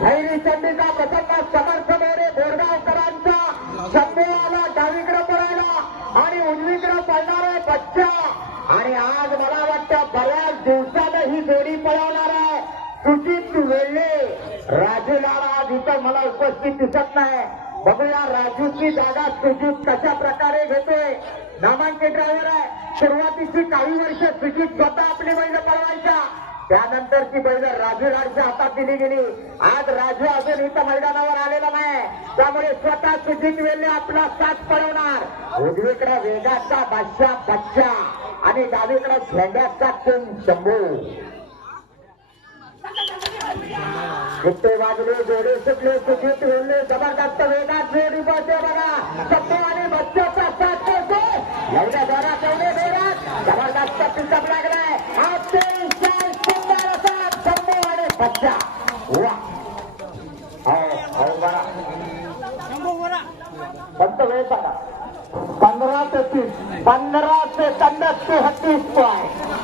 धैरी संधीचा प्रसन्न समर्थ मोरे बोरगावकरांचा शंभूला डावीकडे पडायला आणि उजवीकडे पडणार बच्चा. आणि आज मला वाटतं बऱ्याच दिवसानं ही जोडी पळवणार आहे. सुजित वेळे राजू लाल आज इथं मला उपस्थित दिसत नाही. बघूया राजूची जागा सुजित कशा प्रकारे घेतोय. नामांकित ड्रायव्हर आहे. सुरुवातीची काही वर्ष सुजित स्वतः आपली महिला पळवायच्या त्यानंतरची बैल राजू लाडच्या हातात दिली गेली. आज राजू अजून इथं मैदानावर आलेला नाही. त्यामुळे स्वतः सुजित वेल्हे आपला साथ पळवणार. उजवीकडे वेगाचा बादशा बच्चा आणि डावीकडे झेंड्याचा किंग शंभू. गुप्ते वाजले जोडे सुटले सुजित वेल्हे जबरदस्त वेगात जोडी पळते बघा. शंभू आणि वा हो, हो वेळ सांगा पंधरा ते तीस. पंधरा ते पन्नास ते हत्तीस पॉईंट